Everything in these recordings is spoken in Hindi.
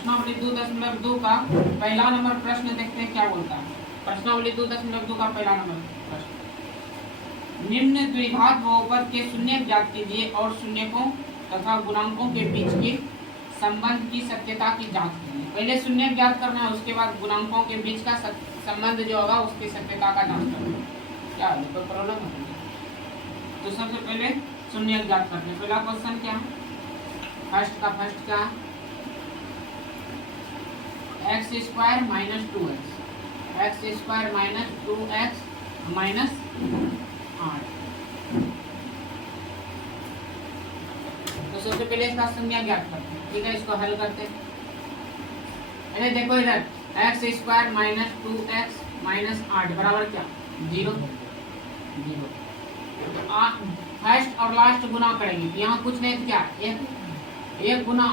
प्रश्नावली 2.2 का पहला नंबर प्रश्न देखते हैं क्या बोलता है। प्रश्नावली 2.2 का पहला नंबर प्रश्न, निम्न द्विघात बहुपद के शून्य ज्ञात कीजिए और शून्यकों तथा गुणांकों के बीच के संबंध की सत्यता की जांच कीजिए। पहले शून्य ज्ञात करना है, उसके बाद गुणांकों के बीच का संबंध जो होगा उसकी सत्यता का जांच करना है। क्या है कोई प्रॉब्लम है? तो सबसे पहले शून्य ज्ञात करते हैं। पहला क्वेश्चन क्या है, फर्स्ट क्या है, x square minus 2x, x square minus 2x minus 8। तो सबसे पहले इसका शून्य ज्ञात करते हैं। ठीक है, इसको हल करते हैं। अरे देखो इधर x square minus 2x minus 8 बराबर क्या, 0। फर्स्ट और लास्ट गुना करेंगे, यहाँ कुछ नहीं तो क्या, एक गुना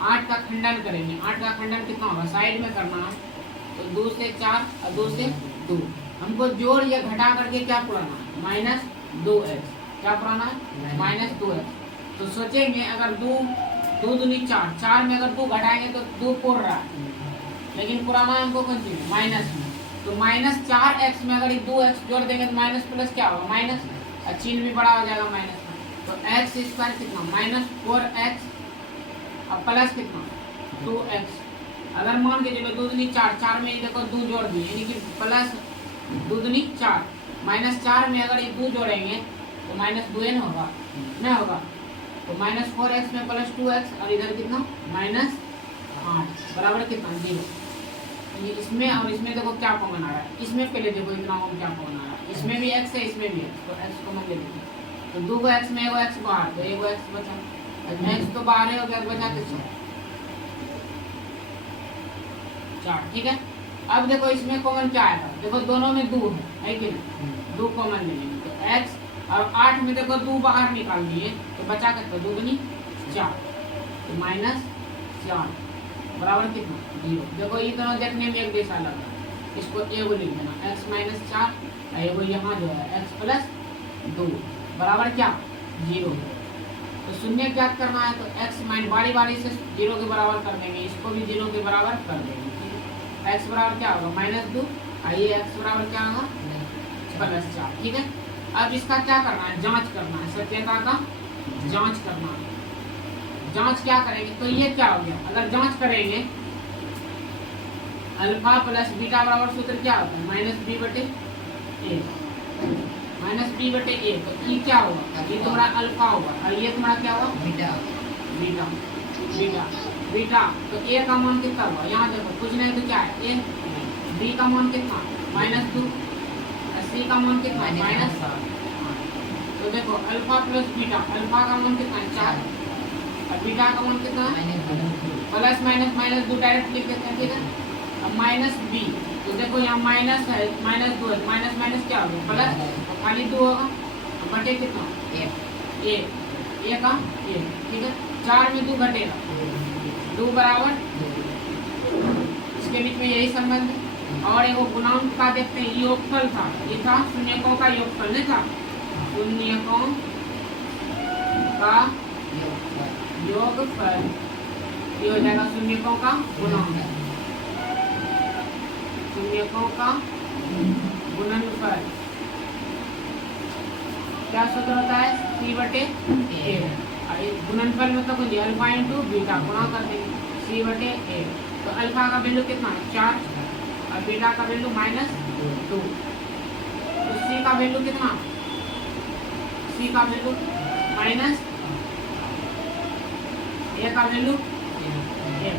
8 का खंडन करेंगे। 8 का खंडन कितना होगा, साइड में करना है, तो 2 से 4 और 2 से 2। हमको जोड़ या घटा करके क्या पुराना है, माइनस 2x। क्या पुराना है, माइनस 2x। तो सोचेंगे अगर 2 दूनी 4 में अगर 2 घटाएंगे तो 2 पोड़ रहा है, लेकिन पुराना हमको कौन चाहिए, माइनस में। तो माइनस 4x में अगर 2x जोड़ देंगे तो माइनस प्लस क्या होगा, माइनस, और चिन्ह भी बड़ा हो जाएगा माइनस में। तो एक्स स्क्वायर कितना, माइनस 4x और प्लस कितना, 2x। अगर मान के चलो 2 दूनी 4 में देखो 2 जोड़ दिए, यानी कि प्लस 2 दूनी 4, माइनस 4 में अगर ये 2 जोड़ेंगे तो माइनस 2 न होगा, नहीं होगा। तो माइनस 4x में प्लस 2x और इधर कितना, माइनस 8 बराबर कितना, 0। ये इसमें और इसमें देखो क्या कॉमन आ रहा है, इसमें पहले देखो इतना क्या कॉमन आ रहा है, इसमें भी x है इसमें भी x, तो x कॉमन ले लेते हैं। तो 2 x में एगो x बाहर, तो एगो x बचा, x तो बाहर है, और बचा कितना, 4। ठीक है, अब देखो इसमें कॉमन क्या आएगा, देखो दोनों में 2 है कि नहीं, 2 कॉमन ले लेंगे। तो x और 8 में देखो 2 बाहर निकाल दिए, तो बचा कितना, 2 दूनी 4, तो माइनस 4 बराबर कितना, 0। देखो ये दोनों देखने में एक जैसा लग रहा है, इसको एगो लिख देना, x माइनस 4, और एगो यहाँ जो है x प्लस 2 बराबर क्या, 0। तो शून्य ज्ञात करना है तो x माइनस बारी से 0 के बराबर कर देंगे, इसको भी 0 के बराबर कर देंगे। x बराबर क्या होगा, माइनस 2, और ये x बराबर क्या होगा, प्लस 4। ठीक है, अब इसका क्या करना है, जांच करना है, सत्यता का जांच करना है। जांच क्या करेंगे, तो ये क्या हो गया, अगर जांच करेंगे अल्फा प्लस बीटा बराबर सूत्र क्या होता है, माइनस बी बटे ए, माइनस बी बटे ए। तो ये क्या होगा, ये तुम्हारा अल्फा होगा, और ये तुम्हारा क्या होगा, बीटा। बीटा बीटा बीटा तो ए का मान कितना हुआ, यहाँ देखो कुछ नहीं तो क्या है, ए। बी का मान कितना, माइनस 2, सी का मान कितना, माइनस 7। तो देखो अल्फा प्लस बीटा, अल्फा का मान कितना है, 4, और बीटा का मान कितना है, प्लस माइनस माइनस 2 डायरेक्ट लिख देते हैं। ठीक है, अब माइनस बी, तो देखो यहाँ माइनस है, माइनस 2 है, माइनस माइनस क्या होगा, प्लस, तो खाली 2 होगा, तो बटे कितना, ए का ए। ठीक है, 4 में 2 घटेगा, 2 बराबर, इसके बीच में यही संबंध है। और एगो गुणांक का देखते हैं, योगफल था, ये था शून्यकों का योगफल, नहीं था, शून्यकों का योगफल, ये हो जाएगा शून्यकों का गुणांक, शून्यकों का गुणनफल। क्या सूत्र होता है, c बटे ए। गुणनफल मतलब अल्फा इंटू बीटा, गुणा कर देंगे c बटे ए। तो अल्फा का वैल्यू कितना है, 4, और बीटा का वैल्यू माइनस 2। तो c का वैल्यू कितना, c का वैल्यू माइनस, ए का वैल्यू 1,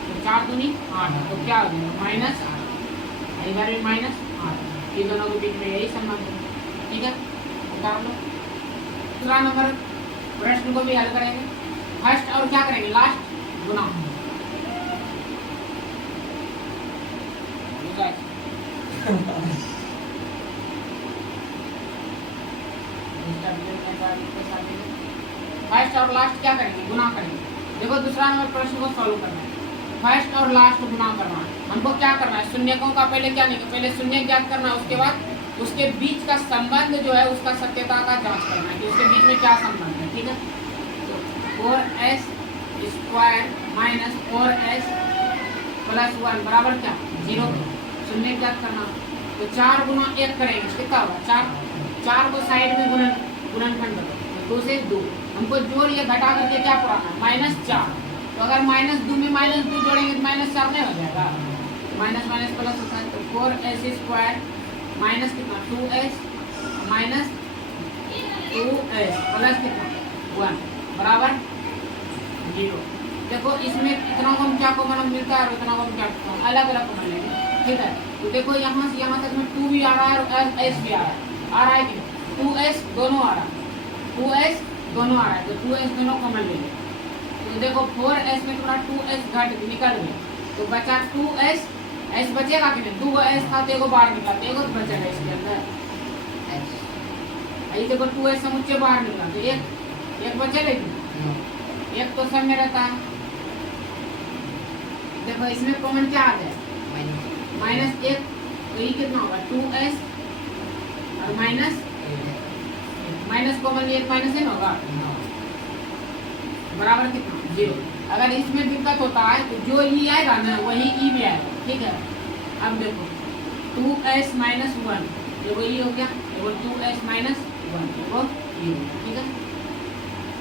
तो 4 दूनी 8, तो क्या हो जाएगा, माइनस 8, इधर भी माइनस 8। इन दोनों के बीच में यही संबंध है। ठीक है, उतार लो। दूसरा नंबर प्रश्न को भी हल करेंगे, फर्स्ट और क्या करेंगे, लास्ट गुना। फर्स्ट और लास्ट क्या करेंगे, गुना करेंगे। देखो दूसरा नंबर प्रश्न को सॉल्व करना है, फर्स्ट और लास्ट गुना करना है। हमको क्या करना है, शून्यकों का पहले क्या नहीं, पहले शून्य ज्ञात करना है, उसके बाद उसके बीच का संबंध जो है उसका सत्यता का जांच करना है कि उसके बीच में क्या संबंध है। ठीक है, तो 4s square minus 4s plus 1 बराबर क्या 0। शून्य क्या करना, तो 4 गुना 1 करेंगे कितना होगा 4। 4 को साइड में गुणनखंड करो, तो 2 से 2 हमको जोड़ ये घटा करके क्या पढ़ाना -4। तो अगर -2 में -2 जोड़ेंगे तो -4 नहीं हो जाएगा, माइनस माइनस प्लस होता है। तो 4s स्क्वायर माइनस कितना 2s माइनस 2s प्लस कितना 1 बराबर 0। देखो इसमें इतना कम क्या कॉमन मिलता है और इतना कम क्या अलग अलग कॉमन लेंगे, ठीक है। तो देखो यहाँ से यहाँ तक में 2 भी आ रहा है और s भी आ रहा है कि 2s दोनों आ रहा है, 2s दोनों आ रहा है, तो 2s दोनों कॉमन ले लेंगे। तो देखो 4s में थोड़ा 2s घट निकल गया, तो बचा 2s, s बचेगा कि नहीं, 2 s था तो एगो बाहर निकालते, एगो तो बचेगा इसके अंदर। ये देखो 2s समुच्चय बाहर निकला तो एक बचे, लेकिन एक तो सब में रहता है। देखो इसमें कॉमन क्या आ जाए -1, तो ये कितना होगा 2s और माइनस कॉमन एक माइनस है ना होगा बराबर कितना 0। अगर इसमें दिक्कत होता है तो जो ई आएगा ना वही ई भी आएगा, ठीक है। अब देखो 2s माइनस 1 देखो ये हो गया, देखो 2s माइनस 1 देखो ये, ठीक है।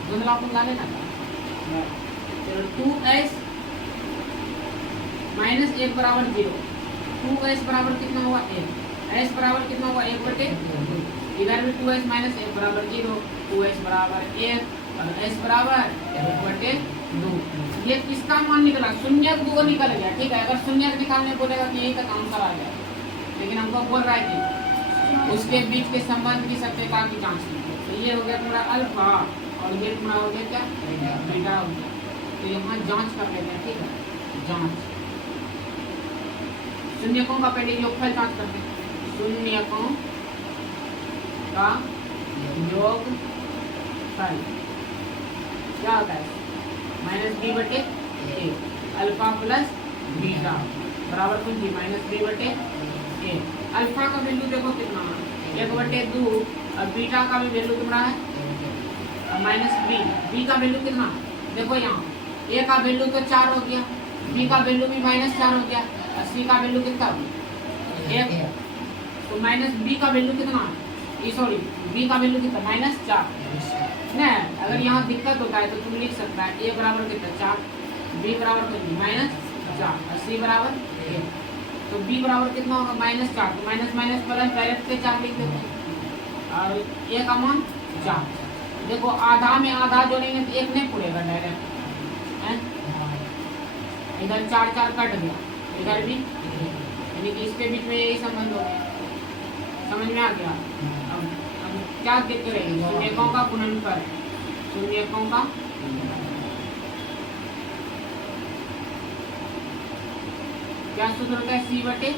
धुंधला कुंधला लेना था, चलो 2s माइनस 1 बराबर 0। 2s बराबर कितना हुआ 1, s बराबर कितना हुआ 1/2, इधर भी 2s माइनस 1 बराबर 0, 2s बराबर 1 और s बराबर 1/2। ये किसका मान निकला, शून्यक 2 निकल गया, ठीक है। अगर शून्यक निकालने बोलेगा कि यही तक आंसर आ गया, लेकिन हमको बोल रहा है कि उसके बीच के संबंध की सत्यता की जांच कीजिए। तो ये हो गया तुम्हारा अल्फा और ये तुम्हारा हो गया क्या बीटा हो गया। तो यहाँ जांच कर लेते हैं, ठीक है। जांच शून्यकों का पहले योगफल जांच करते हैं। शून्यकों का योगफल क्या होता है -b/a, अल्फा प्लस बीटा बराबर कुछ भी -b/a। अल्फा का वैल्यू देखो कितना 1/2 और बीटा का भी वैल्यू कितना है -b। b का वैल्यू कितना देखो यहाँ a का वैल्यू तो 4 हो गया, b का वैल्यू भी -4 हो गया और c का वैल्यू कितना 1। तो -b का वैल्यू कितना है, सॉरी b का वैल्यू कितना -4 नहीं। अगर यहाँ दिक्कत होता है तो तुम लिख सकता है a बराबर कितना 4, b बराबर -4 और c बराबर 1। तो b बराबर कितना होगा -4, तो माइनस माइनस प्लस डायरेक्ट से 4 लिख देते हैं और a का मान 4। देखो आधा में आधा जोड़ेंगे तो 1 नहीं पूरेगा डायरेक्ट, इधर 4 4 कट गया, इधर भी, यानी कि इसके बीच में यही संबंध हो गया। समझ में आ गया। अब क्या देखते रहेंगे शून्यकों का गुणनफल, शून्यकों का क्या सूत्र होता है c/a,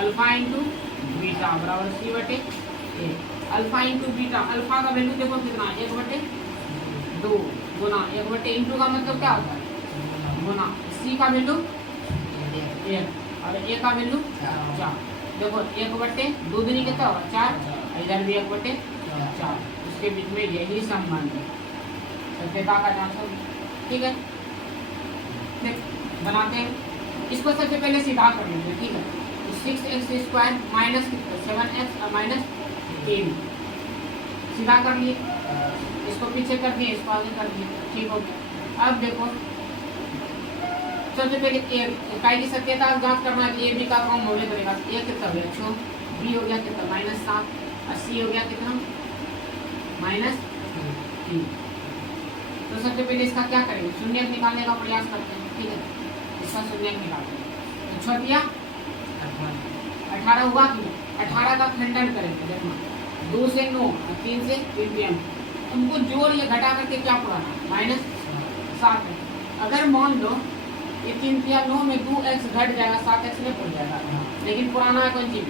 अल्फा इंटू बीटा बराबर c/a। Alpha into beta, alpha का वैल्यू देखो कितना 1/2 गुना 1 इंटू का मतलब क्या होता है गुना, c का वैल्यू 1 और a का वैल्यू 4। देखो 1/2 दूनी कितना होगा 4, इधर भी 1/4, उसके बीच में यही संबंध है, सत्यता का जांच होगी, ठीक है। बनाते हैं इसको, सबसे पहले सीधा कर लेंगे, ठीक है। तो 6x² माइनस 7x और -3 सीधा कर लिए, इसको पीछे कर दिए, इसको आगे कर दिए, ठीक हो गया। अब देखो सबसे पहले इकाई की सत्यता जांच करना है, ए बी का काम होने करेगा। ए कितना हो गया 6, बी हो गया कितना -7 और सी हो गया कितना -3। तो सबसे पहले इसका क्या करेंगे, शून्यक निकालने का प्रयास करते हैं, ठीक है। इसका शून्यक निकालते हैं, तो 6 दिया 18 हुआ कि 18 का खंडन करेंगे। देखना 2 से 9 और 3 से 3 हमको जोड़ ये घटा करके क्या पुराना -7 है। अगर मान लो ये 3 या 9 में 2x घट जाएगा, 7x में पड़ जाएगा, लेकिन पुराना है कौन चीज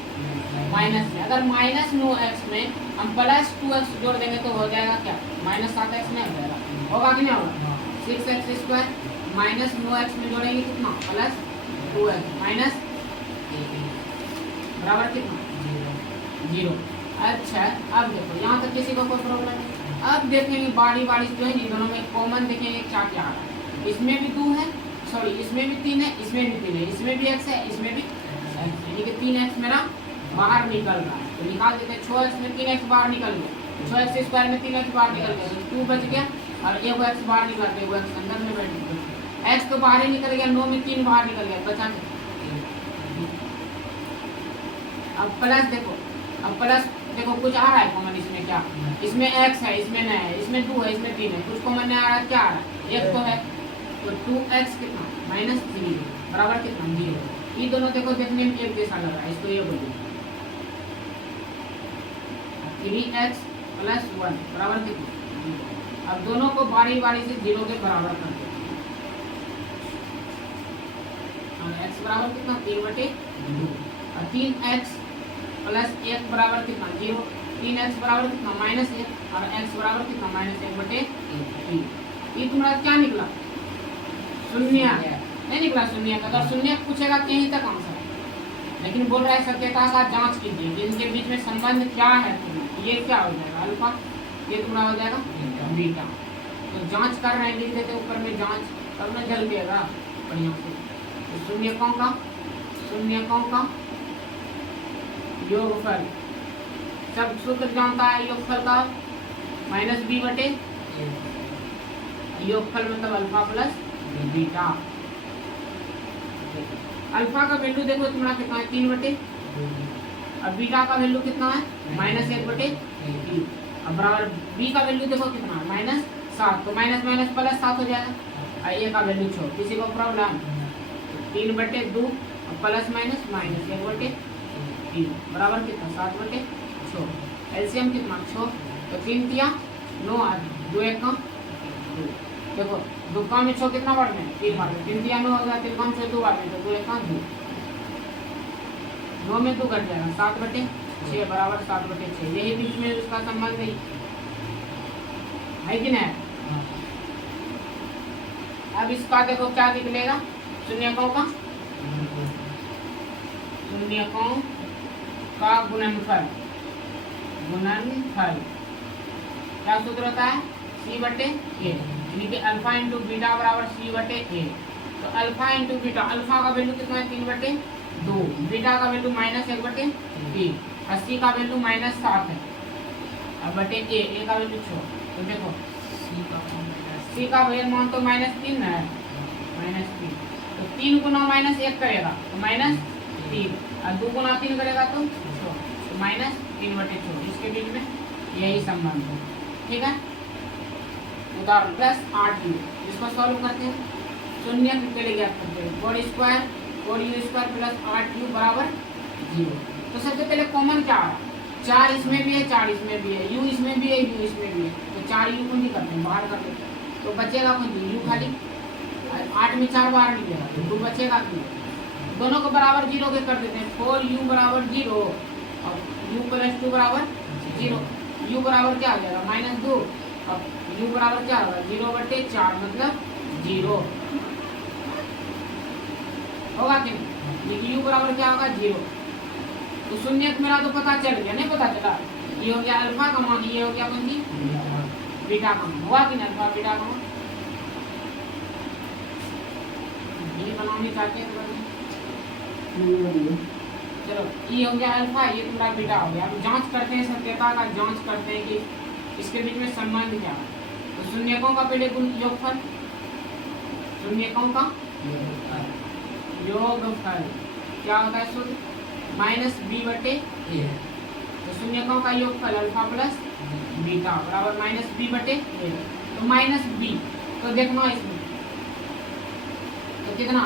माइनस में। अगर -9x में हम +2x जोड़ देंगे तो हो जाएगा क्या -7x में हो जाएगा, होगा कि नहीं होगा। 6x² -9x में जोड़ेंगे कितना +2x बराबर कितना 0। अच्छा अब देखो यहाँ तक किसी को कोई प्रॉब्लम है। अब देखेंगे बारी बारी जो है इन दोनों में कॉमन देखेंगे क्या क्या आ रहा है। इसमें भी 2 है, सॉरी इसमें भी 3 है, इसमें भी 3 है, इसमें भी x है, इसमें भी x है, यानी कि 3x मेरा बाहर निकल रहा है। तो निकाल देते हैं 6x में 3x बाहर निकल गया, 6x स्क्वायर में 3x बाहर निकल गया, तो 2 बच गया और एगो x बाहर निकल गया, एगो x अंदर में बैठ गया, x तो बाहर ही निकल गया, 9 में 3 बाहर निकल गया, बचा। अब प्लस देखो, अब प्लस देखो कुछ आ रहा है कॉमन इसमें, क्या इसमें x है, इसमें नहीं है, इसमें 2 है, इसमें 3 है, कुछ कॉमन नहीं आ रहा है, क्या आ रहा है, 1 तो है, तो 2x कितना माइनस 3 बराबर कितना 0। ये दोनों देखो देखने में एक जैसा लग रहा है, इसको ये बोलिए 3x प्लस 1 बराबर कितना। अब दोनों को बारी बारी से 0 के बराबर कर दो, और x बराबर कितना 3/2 और 3x प्लस 1 बराबर कितना 0, 3x बराबर कितना माइनस 1 और x बराबर कितना माइनस 1/3। ये तुम्हारा क्या निकला, शून्य नहीं निकला, शून्य का। अगर शून्य पूछेगा तो यहीं तक आंसर है, लेकिन बोल रहा है सत्यता का जांच कीजिए कि इनके बीच में संबंध क्या है। तो ये क्या हो जाएगा अल्फा, ये तुम्हारा हो जाएगा बीटा। तो जांच कर रहे हैं, लिख देते ऊपर में जांच, तब ना जल गएगा बढ़िया से। तो शून्यकों का योगफल, सब सूत्र जानता है योगफल का, माइनस b बटे योगफल मतलब अल्फा प्लस बीटा। अल्फा का वैल्यू देखो तुम्हारा कितना है 3/, और बीटा का वैल्यू कितना है -1/3। अब बराबर बी का वैल्यू देखो कितना है -7, तो माइनस माइनस प्लस 7 हो जाएगा, और ए का वैल्यू 6। किसी को प्रॉब्लम 3/2 और प्लस माइनस माइनस 1/3 बराबर कितना 7/6। एलसीएम कितना 6, तो 3 किया 9, 2 1 का 2। देखो 2 का में 6 कितना बार में 3 बार में, 3 दिया 9 होगा, 3 का में 6 2 बार में, तो 2 1 का 2, 9 में 2 घट जाएगा 7/6 बराबर 7/6। यही बीच में उसका संबंध है कि नहीं। अब इसका देखो क्या निकलेगा, शून्यकों का गुणनफल क्या सूत्र होता है c/a, यानी कि अल्फा इंटू बीटा बराबर c/a। तो अल्फा इंटू बीटा, अल्फा का वैल्यू कितना है 3/2, बीटा का वैल्यू -1/3 और c का वैल्यू -7 है, अब बटे a का वैल्यू 6। तो देखो c का वैल्यू मान तो -3 है, -3, तो 3 गुना -1 करेगा तो -3, और 2 गुना 3 करेगा तो 6, तो -3/6। इसके बीच में यही संबंध है, ठीक है। उदाहरण +8u, इसको सॉल्व करते हैं, शून्य के लिए ज्ञात करते हैं, 4u² प्लस 8u बराबर 0। तो सबसे पहले कॉमन क्या आ रहा है, 4 इसमें भी है, 4 इसमें भी है, u इसमें भी है, u इसमें भी है, तो 4u को नहीं करते हैं, बाहर कर देते हैं, तो बचेगा कौन u खाली, 8 में 4 बाहर निकलेगा तो 2 बचेगा क्यों, दोनों को बराबर 0 के कर देते हैं। 4u बराबर 0 और u + 2 बराबर 0, u बराबर क्या हो जाएगा -2, अब u बराबर क्या होगा 0/4 मतलब 0 होगा कि नहीं, u बराबर क्या होगा 0। तो शून्य मेरा तो पता चल गया, नहीं पता चला, ये हो गया अल्फा का मान, ये हो गया कौन सी बीटा का मान, हुआ कि नहीं अल्फा बीटा का मान। ये बनानी चाहते हैं चलो, ये हो गया अल्फा, ये पूरा बीटा हो गया। अब जांच करते हैं, सत्यता का जांच करते हैं कि इसके बीच में संबंध क्या है। तो शून्यकों का पहले गुण योगफल, शून्यकों का योगफल क्या होता है सूत्र -b/a। तो शून्यकों का योगफल अल्फा प्लस बीटा बराबर -b/a। तो -b, तो देखना इसमें तो कितना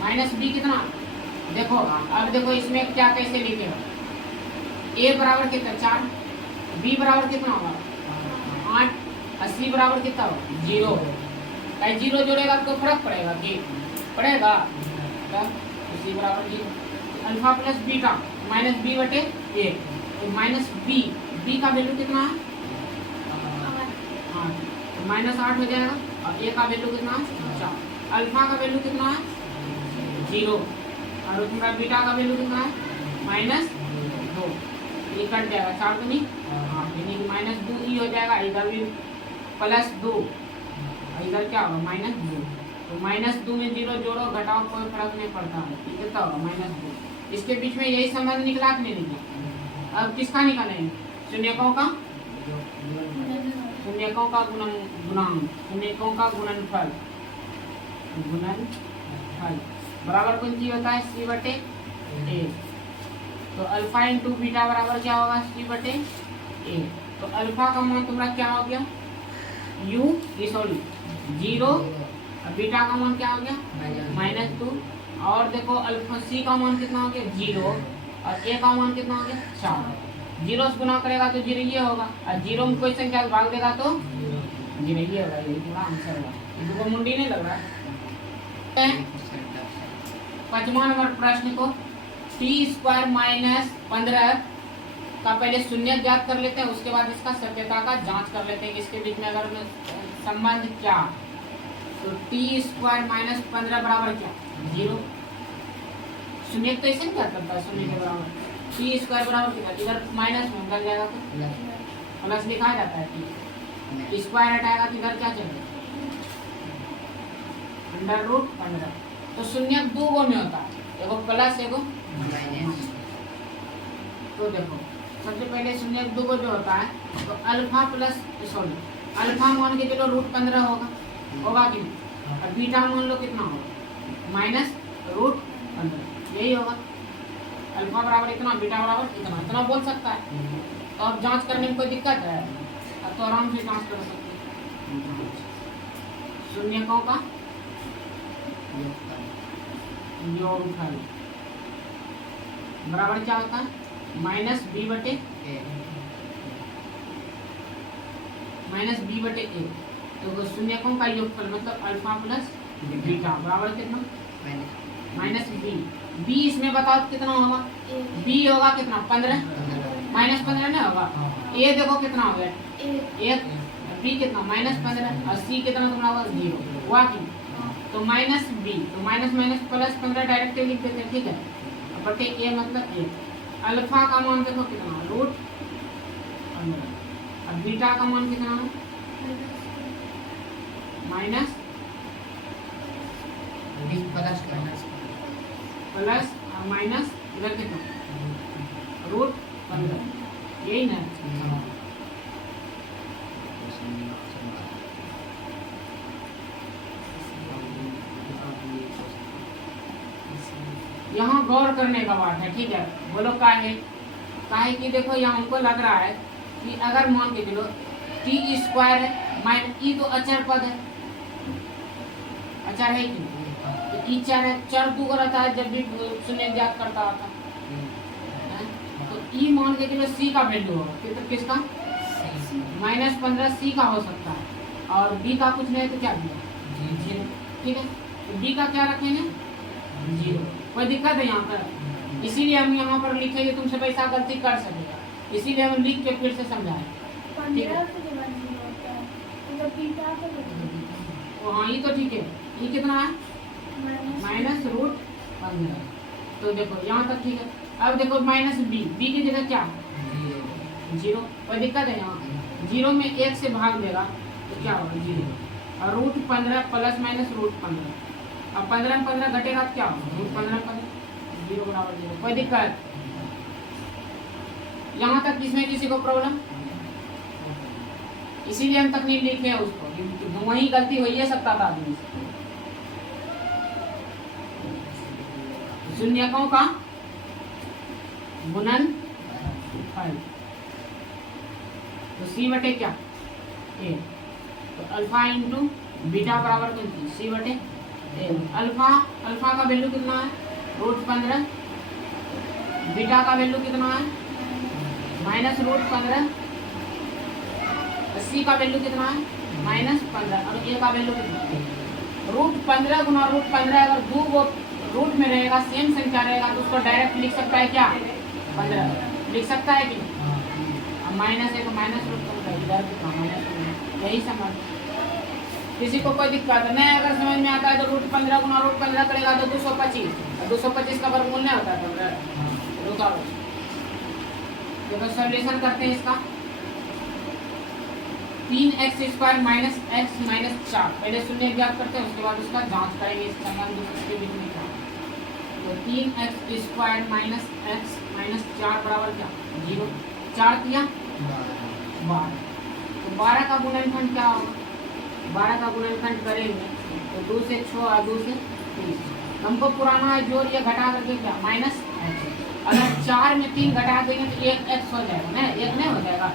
-b कितना, देखो अब देखो इसमें क्या कैसे लिखेगा, a बराबर कितना 4, b बराबर कितना होगा 8, और c बराबर कितना होगा 0। कहीं 0 जोड़ेगा तो फर्क पड़ेगा कि पड़ेगा, तब c बराबर 0। अल्फा प्लस बीटा -b/a, तो -b का वैल्यू कितना है 8, तो -8 हो जाएगा, और a का वैल्यू कितना है 4, अल्फा का वैल्यू कितना है 0, और तुम्हारा बीटा का वैल्यू कितना है -2, ये कट जाएगा 4 तो नहीं, हाँ यानी कि -2 ही हो जाएगा, इधर भी +2 और इधर क्या होगा -2। तो -2 में 0 जोड़ो घटाओ कोई फर्क नहीं पड़ता है, ये कितना होगा -2। इसके बीच में यही संबंध निकला कि नहीं निकला? अब किसका निकालेंगे? शून्यकों का गुणनफल बराबर कौन चीज होता है? c बटे a। तो अल्फा इंटू बीटा बराबर क्या होगा? c बटे a। तो अल्फा का मान तुम्हारा क्या हो गया? u 0 और बीटा का मान क्या हो गया? -2। और देखो अल्फा c का मान कितना हो गया? 0 और a का मान कितना हो गया? 4। 0 से गुना करेगा तो 0 ये होगा, और 0 में कोई संख्या भाग देगा तो 0 ये होगा। ये पूरा आंसर होगा। इसको मुंडी नहीं लग रहा है। 5वां नंबर प्रश्न को t² -15 का पहले शून्य ज्ञात कर लेते हैं, उसके बाद इसका सत्यता का जांच कर लेते हैं। इसके बीच में अगर संबंध क्या, तो t² -15 बराबर क्या? 0। शून्य तो ऐसे क्या करता है? शून्य के बराबर t² बराबर कितना? इधर माइनस में निकल जाएगा तो प्लस लिखा जाता है। t स्क्वायर हटाएगा तो इधर क्या चलेगा? √15। तो शून्य 2 गो में होता है, एगो प्लस एगो माइनस। तो देखो सबसे पहले शून्य 2 गो जो होता है, तो अल्फा प्लस अल्फा मान के चलो √15 होगा कि नहीं? और बीटा मान लो कितना होगा? -√15। यही होगा। अल्फा बराबर इतना, बीटा बराबर इतना, इतना बोल सकता है। तो अब जांच करने में कोई दिक्कत है? अब तो आराम से जांच कर सकते हैं। शून्यकों का योगफल बराबर क्या होता है? -b बटे a। तो शून्यकों का योगफल मतलब अल्फा प्लस बीटा बराबर कितना? -b। b इसमें बताओ कितना होगा? b होगा कितना? 15। -15 नहीं होगा? a देखो कितना हो गया? 1। b कितना? -15। और c कितना तुम्हारा होगा? 0 हुआ कि? तो -b, तो माइनस प्लस 15 डायरेक्ट लिख देते हैं, ठीक है? बटे a मतलब 1। अल्फा का मान देखो कितना? √15। अब बीटा का मान कितना है? प्लस और माइनस इधर कितना? √15। यही ना? यहाँ गौर करने का बात है, ठीक है? बोलो काहे कि देखो यहाँ हमको लग रहा है कि अगर मान के चलो t² है -e तो अचर पद है, अचर है कि तो e चर है, चर 2 को रहता है जब भी शून्य ज्ञात करता था। तो e मान के चलो c का वैल्यू होगा किसका? -15 c का हो सकता है, और b का कुछ नहीं तो क्या दिया? 0। ठीक है, तो b का क्या रखेंगे? 0। कोई दिक्कत है यहाँ पर? इसीलिए हम यहाँ पर लिखेंगे, तुमसे पैसा गलती कर सकेगा, इसीलिए हम लिख के फिर से समझाएं। ठीक है? हाँ ये तो ठीक है। ये कितना है? -√15। तो देखो यहाँ तक ठीक है। अब देखो -b की जगह क्या? 0। कोई दिक्कत है यहाँ? 0 में 1 से भाग देगा तो क्या होगा? 0। और √15 प्लस माइनस √15। अब 15 में 15 घटेगा तो क्या होगा? √15 0 बराबर 0। कोई दिक्कत यहाँ तक? इसमें किसी को प्रॉब्लम? इसीलिए हम तक नहीं लिखे हैं उसको, वही गलती हो ही सकता था आदमी से। शून्यकों का गुणनफल तो c बटे क्या? a। तो अल्फा इंटू बीटा बराबर कितना? c बटे a। अल्फा का वैल्यू कितना है? √15। बीटा का वैल्यू कितना है? -√15। c का वैल्यू कितना है? -15। और a का वैल्यू कितना है? √15 गुना √15 अगर 2 गो रूट में रहेगा, सेम संख्या रहेगा तो उसको डायरेक्ट लिख सकता है क्या? 15 लिख सकता है कि अब माइनस है तो -√15 इधर कितना? -15। यही समझ। किसी को कोई दिक्कत नहीं? अगर समझ में आता है तो √15 गुना √15 करेगा तो 225, और 225 का वर्गमूल नहीं होता है। तो सॉल्यूशन करते हैं इसका। 3x² माइनस x माइनस 4, पहले शून्य ज्ञात करते हैं, उसके बाद उसका जांच करेंगे इस संबंध के बीच में क्या। तो 3x² माइनस x माइनस 4 बराबर क्या 0, 4 किया 12, तो 12 का गुणनखंड क्या होगा, 12 का गुणनखंड करेंगे तो 2 से 6 और 2 से 3, हमको पुराना है जोड़, ये घटा करके क्या माइनस x, अगर 4 में 3 घटा देंगे तो 1x हो जाएगा ना, 1 नहीं हो जाएगा,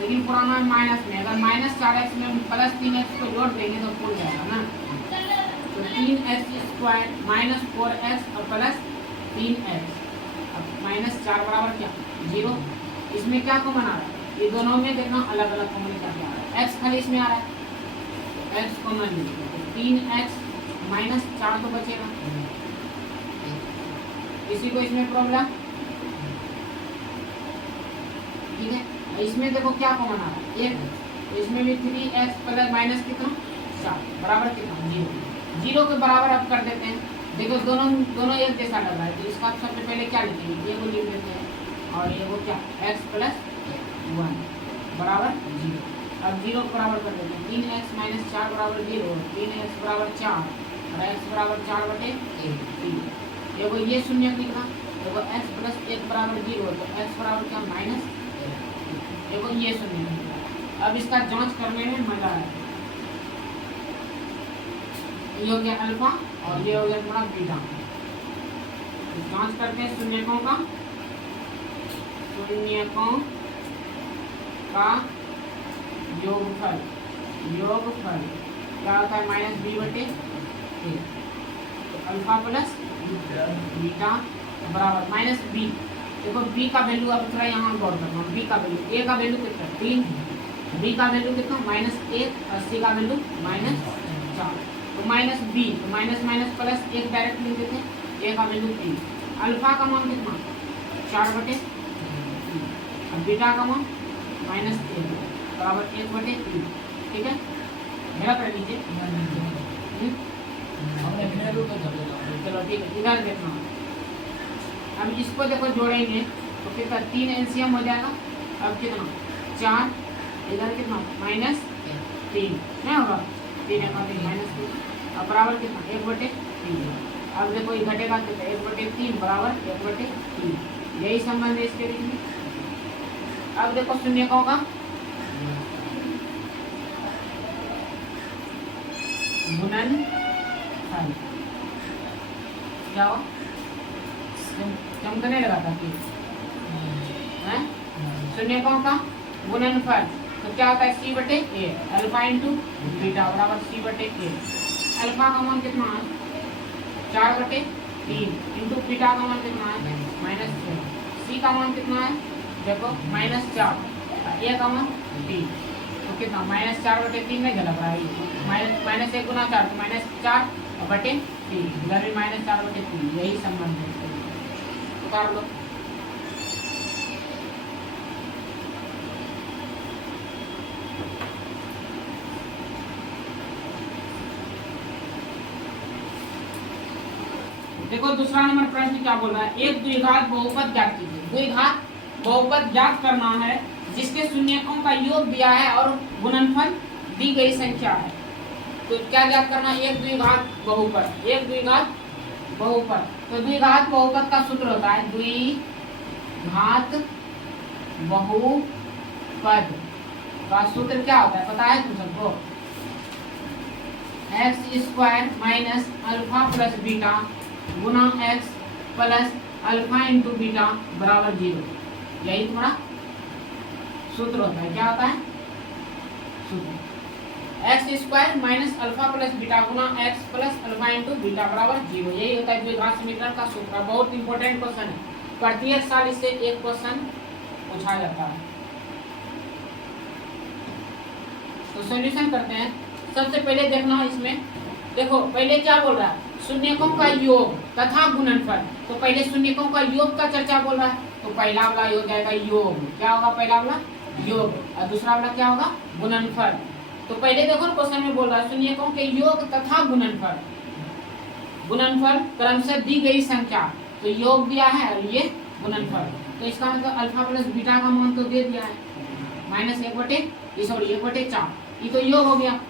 लेकिन पुराना है माइनस में, अगर माइनस 4x में प्लस 3x को जोड़ देंगे तो फुल जाएगा ना। तो 3x² माइनस 4x और प्लस 3x, अब माइनस 4 बराबर क्या 0, इसमें क्या कॉमन आ रहा है, ये दोनों में देखना अलग अलग कॉमन क्या आ रहा है, x खाली इसमें आ रहा है, x कॉमन ले, 3x माइनस 4 तो बचेगा, किसी को इसमें प्रॉब्लम, ठीक है। इसमें देखो क्या कॉमन आ रहा है 1, तो इसमें भी 3x प्लस माइनस कितना 4 बराबर कितना 0, 0 के बराबर अब कर देते हैं, देखो दोनों एक जैसा लग रहा है, तो इसका सबसे पहले क्या लिखेंगे, ये वो लिख देते हैं, और ये वो क्या x प्लस 1 बराबर 0, अब 0 के बराबर कर देते हैं, 3x माइनस 4 बराबर 0, 3x बराबर 4 और x बराबर 4/3, देखो ये शून्य लिखना, देखो x प्लस 1 बराबर 0, तो x बराबर क्या माइनस, देखो ये शून्य, अब इसका जांच करने में मजा है, ये हो गया अल्फा और ये हो गया थोड़ा बीटा, जांच करते हैं शून्यकों का योगफल क्या होता है माइनस b/a, तो अल्फा प्लस बीटा बराबर माइनस b, देखो b का वैल्यू अब थोड़ा यहाँ गौर करना, b का वैल्यू, a का वैल्यू कितना 3, b का वैल्यू कितना -1 और c का वैल्यू -4, तो माइनस b, तो माइनस माइनस प्लस 1 डायरेक्ट लिख देते हैं, a का वैल्यू 3, अल्फा का मान कितना 4/3 और बीटा का मान -1 बराबर 1/3, ठीक है, मेरा कर लीजिए, चलो ठीक है, इधर देखना, हम इसको देखो जोड़ेंगे तो कितना 3 एलसीएम हो जाएगा, अब कितना 4, इधर कितना -3 नहीं होगा, 3 -3, अब बराबर कितना 1/3, अब देखो ये घटेगा कितना 1/3 बराबर 1/3, यही संबंध है इसके बीच में। अब देखो शून्यकों का गुणनफल क्या हो, चमकने लगा था कि शून्यकों का गुणनफल, तो क्या होता है c/a, अल्फा इंटू बीटा बराबर c/a, अल्फा का मान कितना है 4/3 इंटू बीटा का मान कितना है -6, c का मान कितना है देखो -4, a का मान 3, तो कितना -4/3 में गलत रहा है, -1 गुना 4 तो -4/3, इधर भी -4/3, यही संबंध है, उतार लो। देखो दूसरा नंबर प्रश्न क्या बोल रहा है, एक द्विघात बहुपद ज्ञात कीजिए, द्विघात बहुपद ज्ञात करना है जिसके शून्यकों का योग दिया है और गुणनफल दी गई संख्या है, तो क्या ज्ञात करना, एक द्विघात बहुपद, एक द्विघात बहुपद, तो द्विघात बहुपद का सूत्र होता है द्विघात बहुपद का सूत्र क्या होता है पता है तुम सबको, x² minus alpha plus beta गुना x plus alpha into beta बराबर 0, यही तुम्हारा सूत्र होता है, क्या होता है सूत्र, x² minus alpha plus beta गुना x plus alpha into beta बराबर 0, यही होता है द्विघात समीकरण का सूत्र। बहुत इंपॉर्टेंट क्वेश्चन है, प्रत्येक साल इससे एक क्वेश्चन पूछा जाता है, तो सॉल्यूशन करते हैं। सबसे पहले देखना इसमें, देखो पहले क्या बोल रहा है शून्यकों का योग तथा गुणनफल, तो पहले शून्यकों का योग का चर्चा बोल रहा है, तो पहला वाला हो जाएगा योग, क्या होगा पहला वाला योग, और दूसरा वाला क्या होगा गुणनफल। तो पहले देखो क्वेश्चन में बोल रहा है शून्यकों के योग तथा गुणनफल, गुणनफल क्रमशः दी गई संख्या, तो योग दिया है और ये गुणनफल, तो इसका मतलब अल्फा प्लस बीटा का मान तो दे दिया है -1/4, ये तो योग हो गया,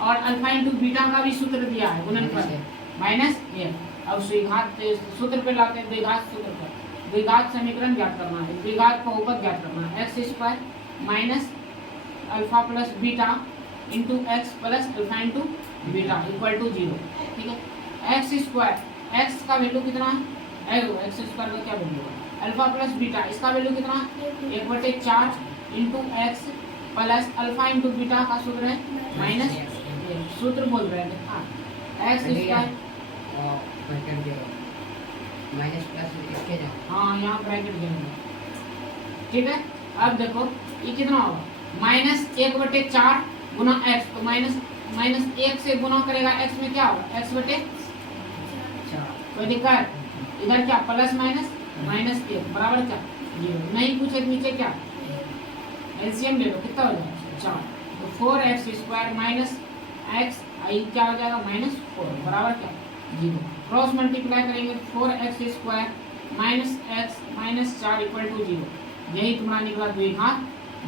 और अल्फा इंटू बीटा का भी सूत्र दिया है गुणनफल माइनस एक। अब द्विघात सूत्र पे लाते हैं, द्विघात सूत्र पर द्विघात समीकरण ज्ञात करना है, द्विघात बहुपद ज्ञात करना है। X square minus alpha plus beta into x plus alpha into beta equal to 0। ठीक है, एक्स स्क्वायर एक्स का वैल्यू कितना है, एक्स स्क्वायर का क्या वैल्यू है, अल्फा प्लस बीटा इसका वैल्यू कितना 1/4 into x plus alpha into beta का सूत्र है माइनस, सूत्र बोल रहे हैं हाँ एक्स स्क्वायर माइनस प्लस इसके जाओ, हाँ यहाँ ब्रैकेट देंगे। ठीक है, अब देखो ये कितना होगा -1/4 गुना एक्स, तो माइनस 1 से गुना करेगा एक्स में क्या होगा x/4, कोई दिक्कत, इधर क्या प्लस माइनस -1 बराबर क्या 0, नहीं पूछे नीचे क्या एलसीएम ले लो कितना हो जाएगा 4, तो 4x² माइनस एक्स आई क्या हो जाएगा -4 बराबर क्या 0, क्रॉस मल्टीप्लाई करेंगे 4x² minus x minus 4 equal to 0, यही तुम्हारा निकला द्विघात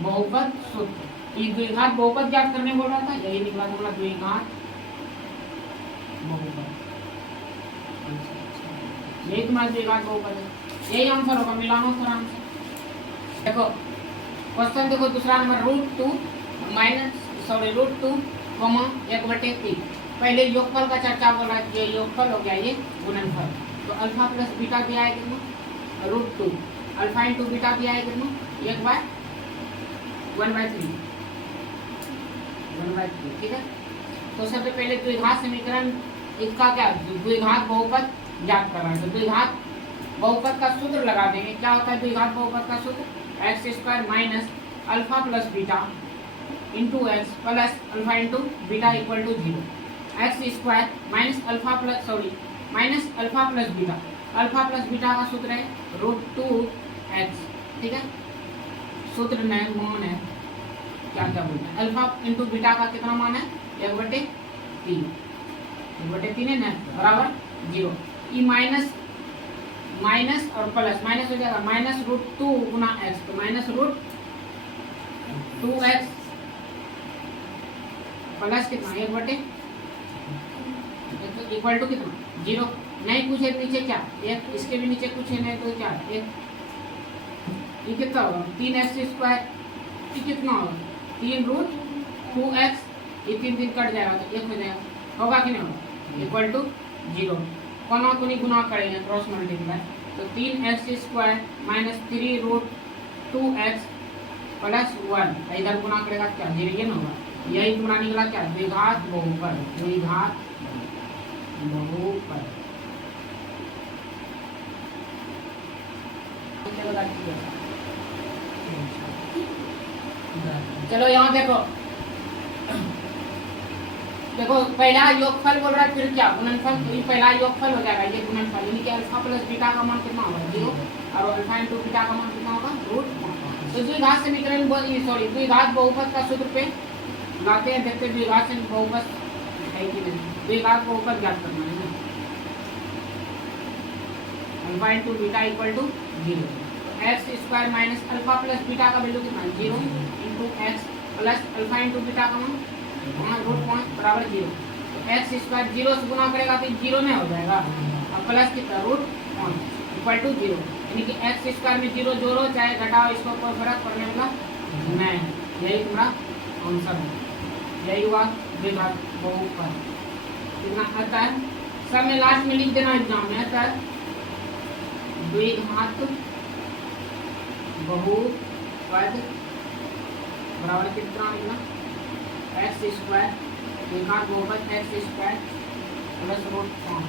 बहुपद सूत्र। ये द्विघात बहुपद ज्ञात करने बोल रहा था, यही निकला तुम्हारा द्विघात बहुपद, यही तुम्हारा द्विघात बहुपद है, यही आंसर होगा, मिलानो थोड़ा आंसर। देखो क्वेश्चन देखो दूसरा नंबर √2 1/3, पहले योगफल का चर्चा बोला, ये योगफल हो गया, ये गुणनफल, तो अल्फा प्लस बीटा दिया है कितना √2, अल्फा इंटू बीटा दिया है कितना 1/3, ठीक है। तो सबसे पहले द्विघात समीकरण इसका क्या द्विघात बहुपद ज्ञात करना है, तो द्विघात बहुपद का सूत्र लगा देंगे। क्या होता है द्विघात बहुपद का सूत्र, x² minus alpha plus beta into x plus alpha into beta equal to 0, x² minus alpha plus beta, alpha plus beta का सूत्र है √2x, ठीक है, सूत्र में मान है क्या क्या बोलते हैं, अल्फा इंटू बीटा का कितना मान है 1/3 है ना बराबर 0, ई माइनस और प्लस माइनस हो जाएगा -√2 गुना एक्स, तो -√2x प्लस कितना 1/, इक्वल टू कितना 0, नहीं पूछे नीचे क्या एक, इसके भी नीचे कुछ है नहीं तो क्या एक, ये कितना होगा 3x², ये कितना होगा 3√2x, ये 3 कट जाएगा तो 1 हो जाएगा, होगा कि नहीं होगा इक्वल टू 0, कोना कोनी गुना करेंगे क्रॉस मल्टीप्लाई, तो 3x² माइनस 3√2x प्लस 1 इधर गुना करेगा क्या 0 ये ना होगा, यही तुम्हारा निकला क्या द्विघात बहुपद, द्विघात बहुपद। चलो यहाँ देखो पहला योगफल बोल रहा है, फिर क्या गुणनफल, तो ये पहला योगफल हो जाएगा, ये गुणनफल यानी कि अल्फा प्लस बीटा का मान कितना होगा 0 और अल्फा इंटू बीटा का मान कितना होगा √1। तो द्विघात समीकरण द्विघात बहुपद का सूत्र पे लाते हैं, देखते द्विघात बहुपद है कि नहीं, द्विघात बहुपद ज्ञात करना है ना, alpha into beta equal to 0, x² minus alpha plus beta का वैल्यू कितना 0 into x plus alpha into beta का मान √1 बराबर 0, तो x² 0 से गुना करेगा तो 0 नहीं हो जाएगा, अब प्लस कितना √1 इक्वल टू 0, यानी कि x² में 0 जोड़ो चाहे घटाओ इसको कोई फर्क पड़ने वाला नहीं, यही तुम्हारा आंसर है, यही हुआ द्विघात बहुपद। कितना आता है सब में लास्ट में लिख देना एग्जाम में, आता है द्विघात बहुपद बराबर कितना लिखना x² द्विघात बहुपद x² प्लस √5,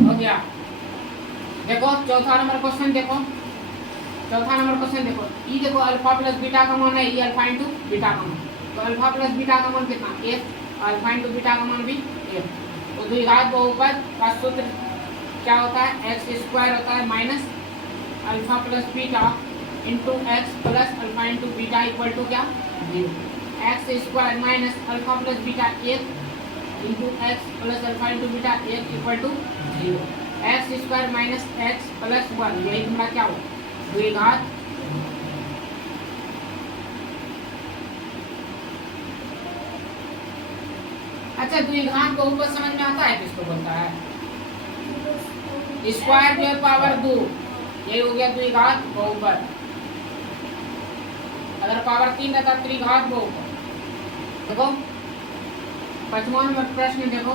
हो गया। देखो चौथा नंबर क्वेश्चन देखो, ये देखो अल्फा प्लस बीटा का मान है, ये अल्फा इंटू बीटा का मान, तो अल्फा प्लस बीटा का मान कितना 1, अल्फा इंटू बीटा का मान भी 1, तो द्विघात बहुपद का सूत्र क्या होता है x² होता है minus alpha plus beta into x plus alpha into beta equal to क्या 0, x² minus alpha plus beta 1 into x plus alpha into beta 1 equal to 0, x² minus x plus 1, यही तुम्हारा क्या हो द्विघात अच्छा द्विघात बहुपद समझ में आता है किसको बोलता है? स्क्वायर जो है पावर 2, यही हो गया द्विघात बहुपद। अगर पावर 3 रहता त्रिघात बहुपद। देखो 55 नंबर प्रश्न देखो,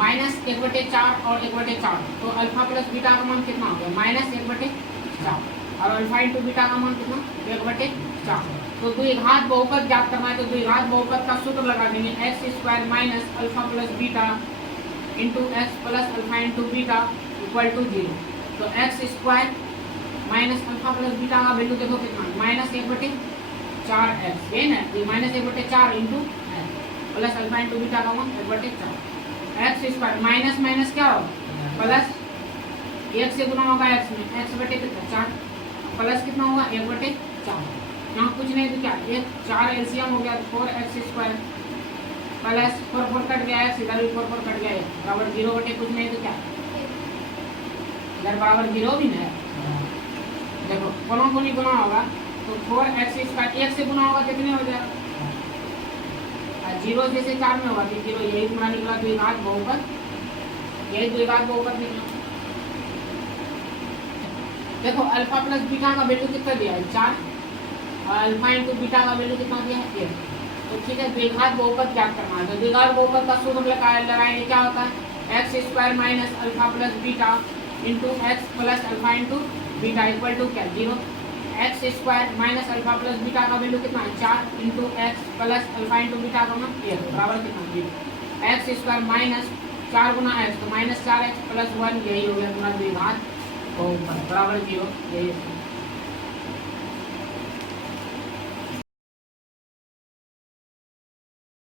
-1/4 और 1/4, तो अल्फा प्लस बीटा का मान कितना हो गया? -1/4, और अल्फा इंटू बीटा का मान कितना? 1/4। तो द्विघात बहुपद ज्ञात करना है, तो द्विघात बहुपद का सूत्र लगा देंगे, x² minus alpha plus beta into x plus alpha into beta equal to 0। तो x² minus alpha plus beta का वैल्यू देखो कितना? -1/4x, ये ना, ये -1/4 into plus alpha into beta का मान 1/4। x² माइनस माइनस क्या होगा? प्लस, 1 से गुना होगा x में, x/4 प्लस कितना होगा? 1/4। यहाँ कुछ नहीं तो क्या, ये 4 एलसीएम हो गया, 4x² प्लस 4 कट गया है, इधर भी 4 कट गया है, बराबर 0 बटे कुछ नहीं तो क्या, इधर बराबर 0 भी ना है। देखो कोनो को नहीं गुना होगा तो 4x², 1 से गुना होगा कितने हो जाएगा? 0 से 4 में होगा, 0, यही पूरा निकला द्विघात बहुपद, यही द्विघात बहुपद निकला। देखो अल्फा प्लस बीटा का वैल्यू कितना दिया है? 4, और अल्फा इंटू बीटा का वैल्यू कितना दिया है? 1। तो ठीक है, द्विघात बहुपद क्या करना है? तो द्विघात बहुपद का सूत्र लगाएंगे, क्या होता है? x² minus alpha plus beta into x plus alpha into beta equal to क्या? 0। x² minus alpha plus beta का वैल्यू कितना है? 4 into x plus alpha into beta का मान 1 बराबर कितना? 0। x² माइनस 4 गुना x, तो -4x प्लस 1, यही हो गया पूरा द्विघात बहुपद बराबर 0, यही